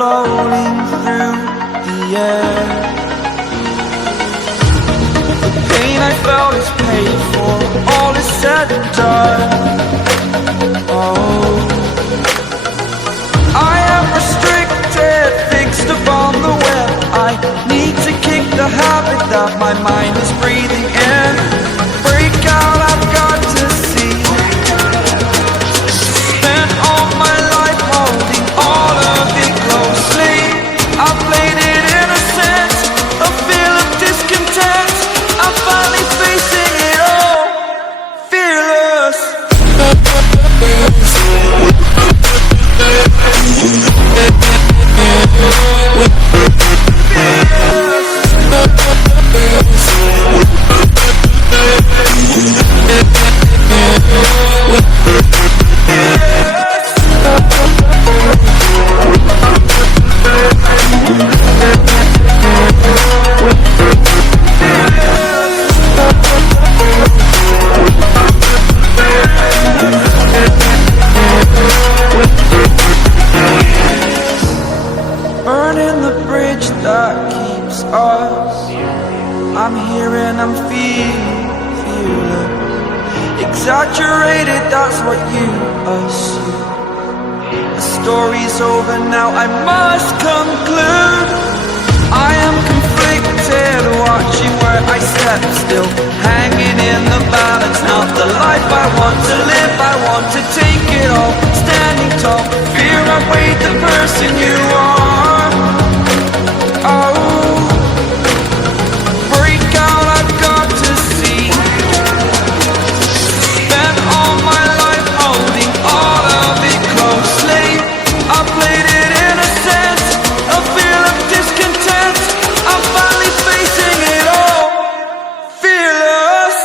floating through the air. The pain I felt is paid for, all is said and done. Oh, I am restricted, fixed upon the web. I need to kick the habit that my mind is breathing in. Break out, I've got to see. Spent all my life holding all of it closely. I played it innocent, a feel of discontent. I'm finally facing it all, fearless. Burning the bridge that keeps us. I'm here and I'm feeling exaggerated, that's what you assume. The story's over now, I must conclude. I am conflicted, watching where I step still, hanging in the balance. Not the life I want to live, I want to take it all. Standing tall, fear I weighed the person you are. Oh, break out, I've got to see. Spent all my life holding all of it closely. I played it innocent, a feel of discontent. I'm finally facing it all, fearless.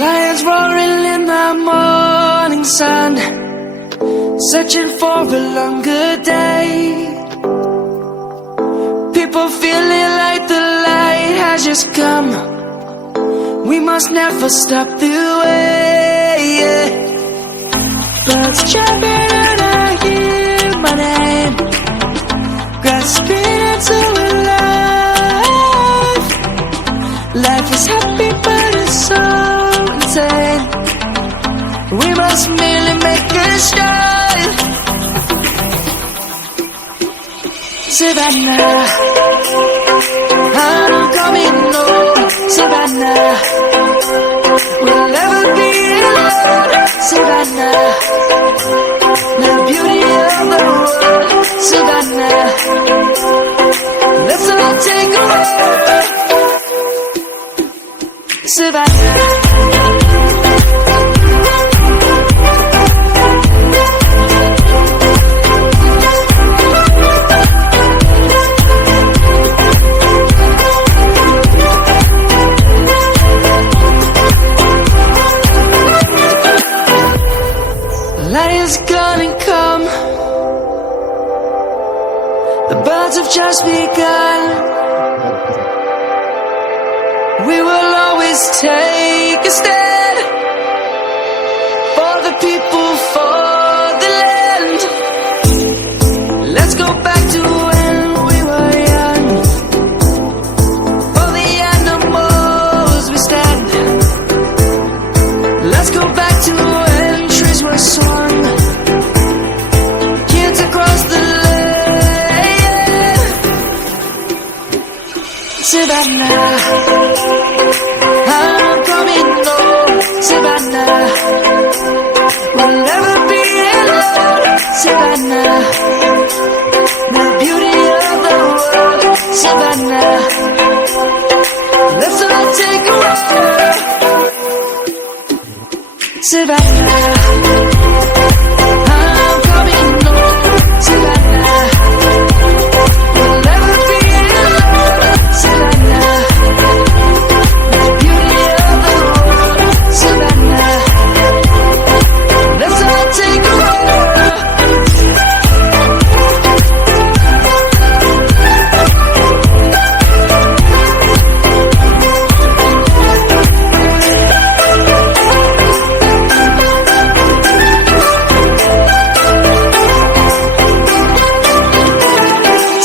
Lions roaring in the morning sun, searching for a longer day. People feeling like the light has just come. We must never stop the way. Birds chirping and I hear my name, grasping into a life. Life is happy but it's so insane. We must merely make a start. Savannah, I'm coming home. Savannah, we'll never be alone. Savannah, the beauty of the world. Savannah, let's all take a walk. Savannah. just begun. We will always take a stand for the people, for the land. Let's go back to when we were young. For the animals we stand. Let's go back to when trees were swung. Kids across the land. Savannah, I'm coming home. Savannah, we'll never be alone. Savannah, the beauty of the world. Savannah, let's all take a ride. Savannah, I'm coming home. Savannah, we'll never be alone. Savannah, the beauty of the world. Savannah, let's all take a ride.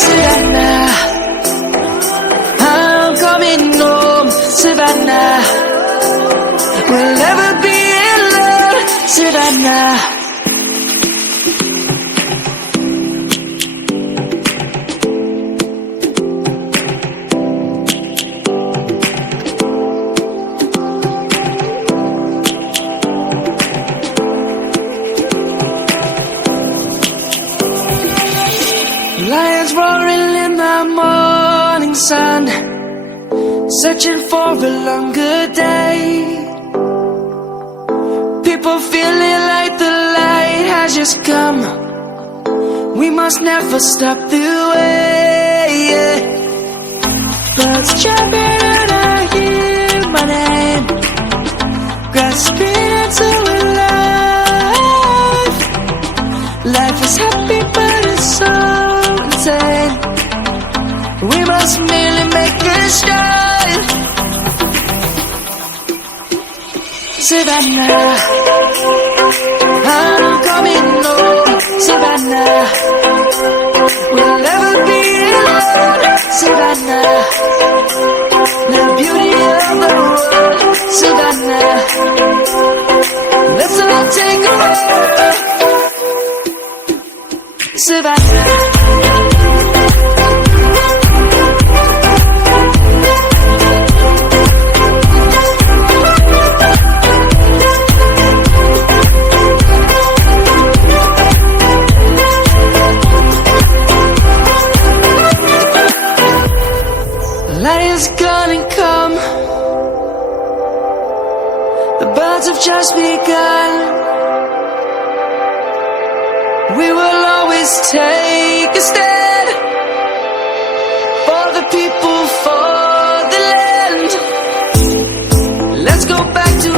Savannah, I'm coming home. Savannah, we'll never be alone. Savannah. Lions roaring in the morning sun, searching for a longer day. People feeling like the light has just come. We must never stop the way. Birds jumping and I hear my name, grasping into life. Life is happy but it's so insane. We must merely make a start. Savannah, I'm coming home. Savannah, we'll never be alone. Savannah, the beauty of the world. Savannah, let's all take a ride. Savannah. Light is gonna come. The birds have just begun. We will always take a stand for the people, for the land. Let's go back to